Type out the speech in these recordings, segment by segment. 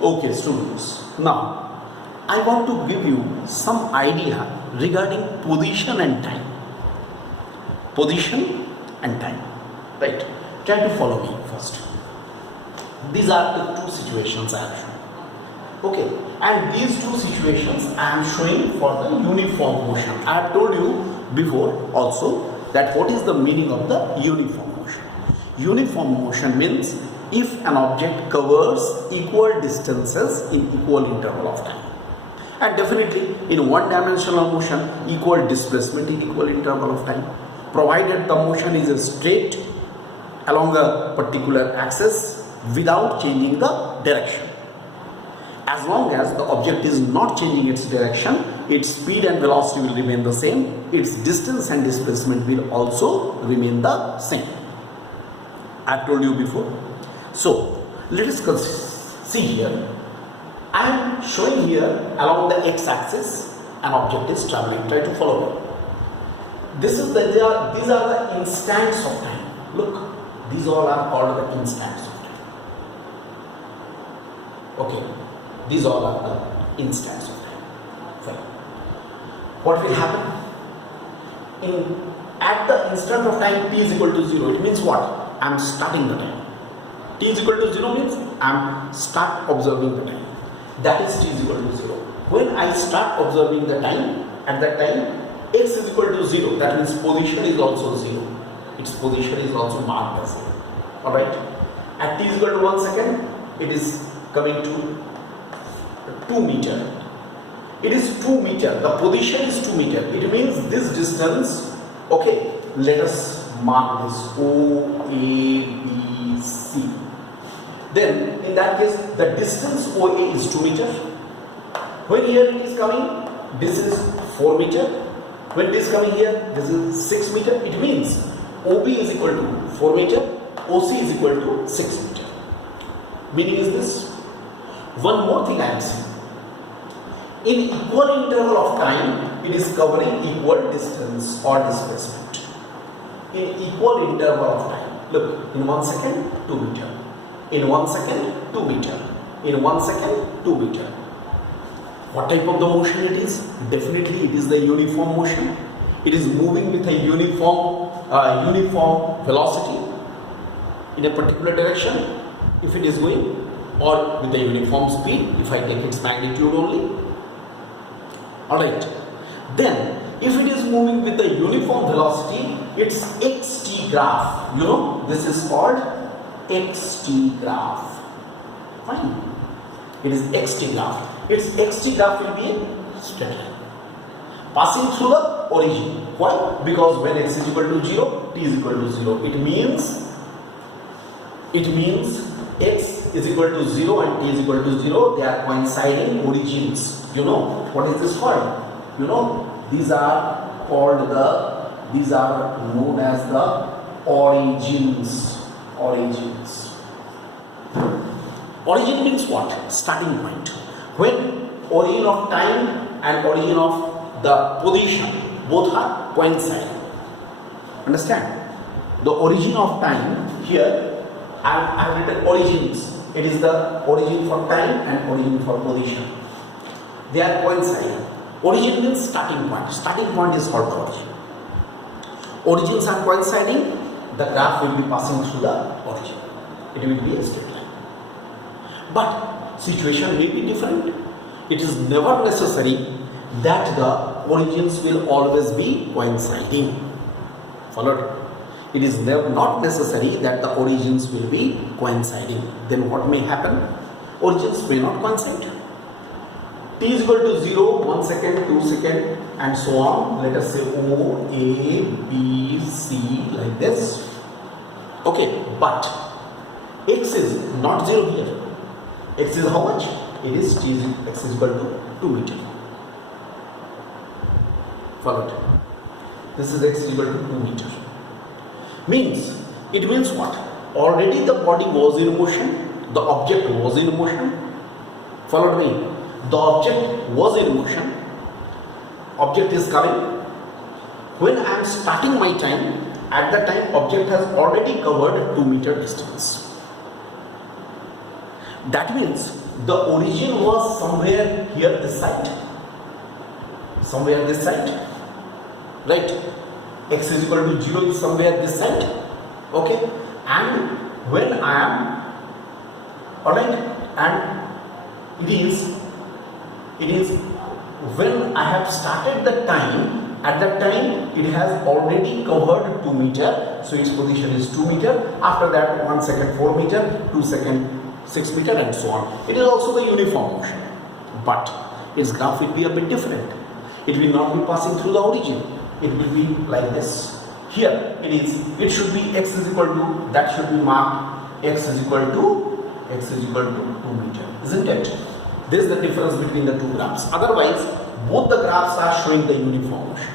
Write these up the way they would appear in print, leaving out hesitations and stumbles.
Okay, students. Now, I want to give you some idea regarding position and time. Position and time. Right. Try to follow me first. These are the two situations I have shown. Okay. And these two situations I am showing for the uniform motion. I have told you before also that what is the meaning of the uniform motion. Uniform motion means if an object covers equal distances in equal interval of time. And definitely in one dimensional motion, equal displacement in equal interval of time, provided the motion is straight along a particular axis without changing the direction. As long as the object is not changing its direction, its speed and velocity will remain the same, its distance and displacement will also remain the same. I have told you before. So, let us see here. I am showing here along the x-axis an object is traveling. Try to follow me. These are the instants of time. Look, these all are called the instants of time. Okay, these all are the instants of time. Fine. What will happen? At the instant of time t is equal to 0, it means what? I am starting the time. T is equal to 0 means I am start observing the time. That is t is equal to 0. When I start observing the time, at that time x is equal to 0. That means position is also 0. Its position is also marked as 0. Alright. At t is equal to 1 second, it is coming to 2 meter. It is 2 meter. The position is 2 meter. It means this distance. Okay. Let us mark this O, A, B, C. Then in that case the distance OA is 2 meter. When here it is coming, this is 4 meter. When it is coming here, this is 6 meter. It means OB is equal to 4 meter, OC is equal to 6 meter. Meaning is this. One more thing I am saying. In equal interval of time, it is covering equal distance or displacement. In equal interval of time. Look, in 1 second, 2 meter. In 1 second, 2 meter. In 1 second, 2 meter. What type of the motion it is? Definitely it is the uniform motion. It is moving with a uniform velocity in a particular direction if it is going, or with a uniform speed if I take its magnitude only. Alright. Then if it is moving with a uniform velocity, its xt graph, you know, this is called xt graph. Fine. It is xt graph. Its xt graph will be a straight line passing through the origin. Why? Because when x is equal to 0, t is equal to 0. It means x is equal to 0 and t is equal to 0. They are coinciding origins. You know what is this called? You know, these are known as the origins. Origin means what? Starting point. When origin of time and origin of the position both are coinciding. Understand? The origin of time here I have written origins. It is the origin for time and origin for position. They are coinciding. Origin means starting point. Starting point is called origin. Origins are coinciding. The graph will be passing through the origin. It will be a straight line. But situation may be different. It is never necessary that the origins will always be coinciding. Followed? It is not necessary that the origins will be coinciding. Then what may happen? Origins may not coincide. T is equal to 0, 1 second, 2 second, and so on. Let us say O, A, B, C, like this. Okay, but x is not 0 here. X is how much? It is x is equal to 2 meter. Followed. This is x is equal to 2 meter. It means what? Already the body was in motion. The object was in motion. Followed me. The object was in motion. Object is coming. When I am starting my time, at that time object has already covered 2 meter distance. That means the origin was somewhere here this side, somewhere this side, right? X is equal to 0 is somewhere this side, okay? And when I am, alright, and it is when I have started the time, at that time it has already covered 2 meter, so its position is 2 meter. After that 1 second 4 meter, 2 second 6 meter, and so on. It is also the uniform motion, but its graph will be a bit different. It will not be passing through the origin. It will be like this. Here it should be x is equal to, that should be marked x is equal to 2 meter, isn't it? This is the difference between the two graphs. Otherwise, both the graphs are showing the uniform motion.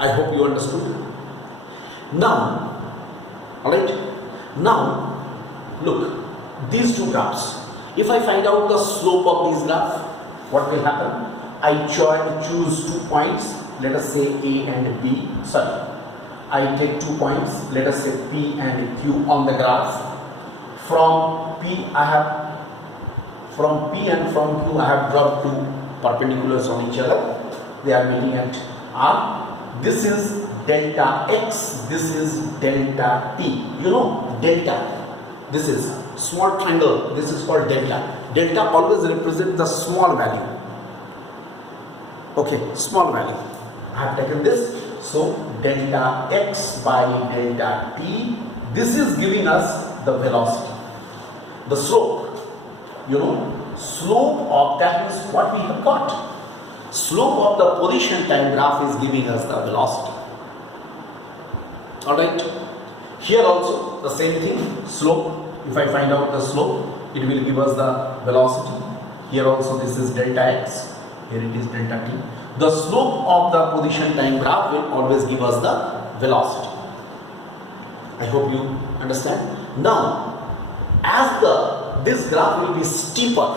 I hope you understood. Now, alright, now look, these two graphs. If I find out the slope of these graphs, what will happen? I choose 2 points, let us say A and B. Sorry, I take 2 points, let us say P and Q on the graph. From P and from Q I have dropped 2 perpendiculars on each other. They are meeting at R. This is delta X, this is delta T. You know delta. This is small triangle, this is called delta. Delta always represents the small value. Okay, small value. I have taken this. So delta X by delta T, this is giving us the velocity. The slope, you know, slope of that is what we have got. Slope of the position time graph is giving us the velocity. Alright, here also the same thing, slope. If I find out the slope, it will give us the velocity. Here also this is delta X, here it is delta T. The slope of the position time graph will always give us the velocity. I hope you understand. Now, as this graph will be steeper,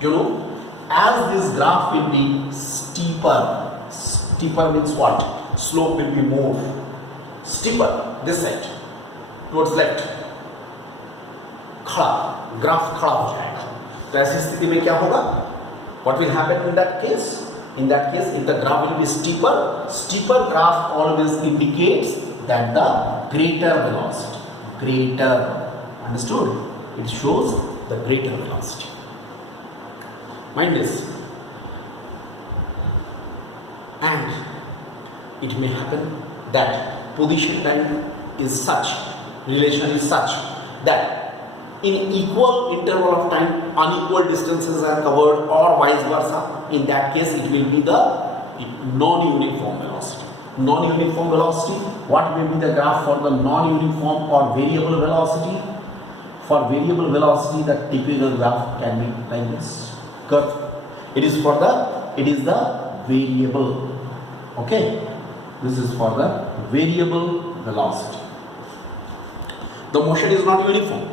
you know, as this graph will be steeper, steeper means what? Slope will be more steeper, this side, towards left. खड़ा, graph खड़ा हो जाएगा. तो ऐसी स्थिति में क्या होगा? What will happen in that case? In that case, if the graph will be steeper, steeper graph always indicates that the greater velocity. Greater, understood? It shows the greater velocity. Mind this. And it may happen that position time is such, relation is such that in equal interval of time, unequal distances are covered, or vice versa. In that case, it will be the non-uniform velocity. Non-uniform velocity, what may be the graph for the non-uniform or variable velocity? For variable velocity, the typical graph can be like this curve. It is the variable. Okay, this is for the variable velocity. The motion is not uniform.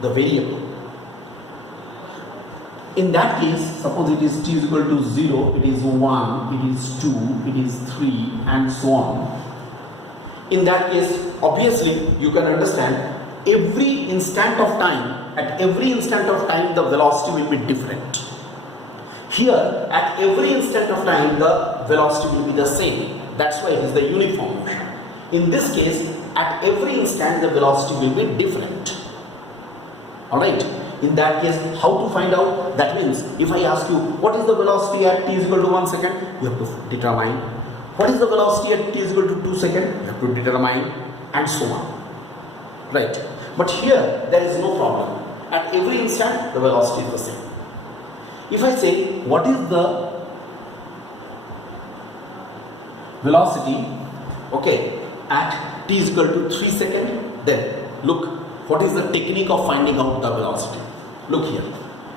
The variable. In that case, suppose it is t is equal to 0, it is 1, it is 2, it is 3, and so on. In that case, obviously, you can understand every instant of time, at every instant of time, the velocity will be different. Here, at every instant of time, the velocity will be the same. That's why it is the uniform motion. In this case, at every instant, the velocity will be different. Alright, in that case, how to find out? That means, if I ask you, what is the velocity at t is equal to 1 second? You have to determine. What is the velocity at t is equal to 2 seconds? You have to determine, and so on. Right. But here, there is no problem. At every instant, the velocity is the same. If I say, what is the velocity, okay, at t is equal to 3 seconds, then look, what is the technique of finding out the velocity? Look here.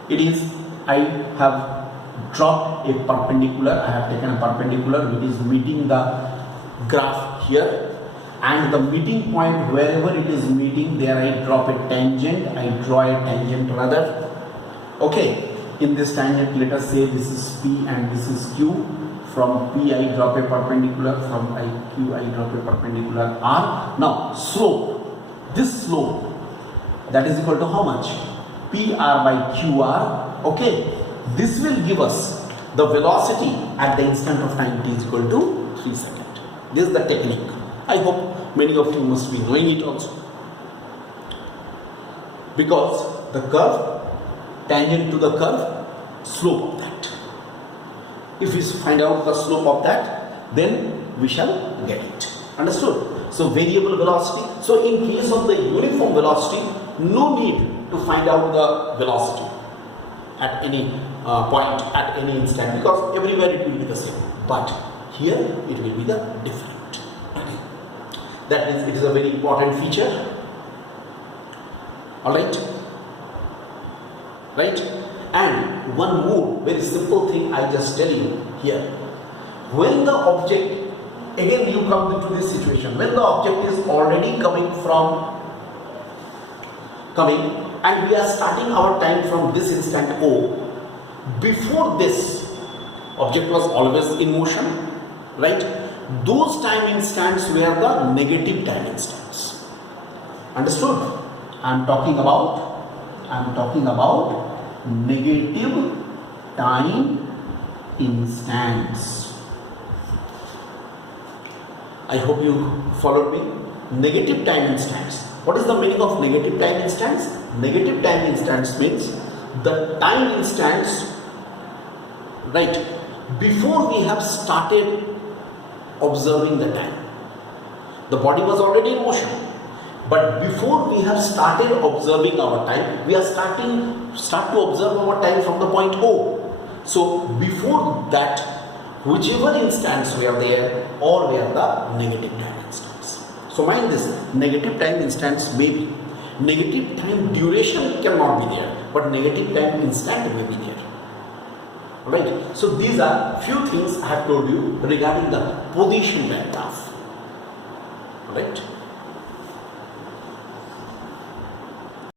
It is, I have dropped a perpendicular, I have taken a perpendicular which is meeting the graph here, and the meeting point, wherever it is meeting, there I drop a tangent, I draw a tangent rather. Okay, in this tangent, let us say this is P and this is Q. From P I drop a perpendicular, from Q I drop a perpendicular R. Now slope, this slope, that is equal to how much? PR by QR. Okay, this will give us the velocity at the instant of time t is equal to 3 seconds. This is the technique. I hope many of you must be knowing it also. Because the curve, tangent to the curve, slope of that. If we find out the slope of that, then we shall get it. Understood? So variable velocity. So in case of the uniform velocity, no need to find out the velocity at any point, at any instant, because everywhere it will be the same. But here it will be the different. That means it is a very important feature. Alright? Right? And one more very simple thing I just tell you here. When the object, again you come into this situation, when the object is already coming and we are starting our time from this instant O. Before this, object was always in motion, right? Those time instants were the negative time instants. Understood? I am talking about negative time instants. I hope you followed me. Negative time instants. What is the meaning of negative time instants? Negative time instants means the time instants, right, before we have started observing the time. The body was already in motion, but before we have started observing our time, we are start to observe our time from the point O. So before that, whichever instants were there, all were the negative time instants. So mind this, negative time instants may be. Negative time duration cannot be there, but negative time instant may be there. Right? So these are few things I have told you regarding the position graph. Right?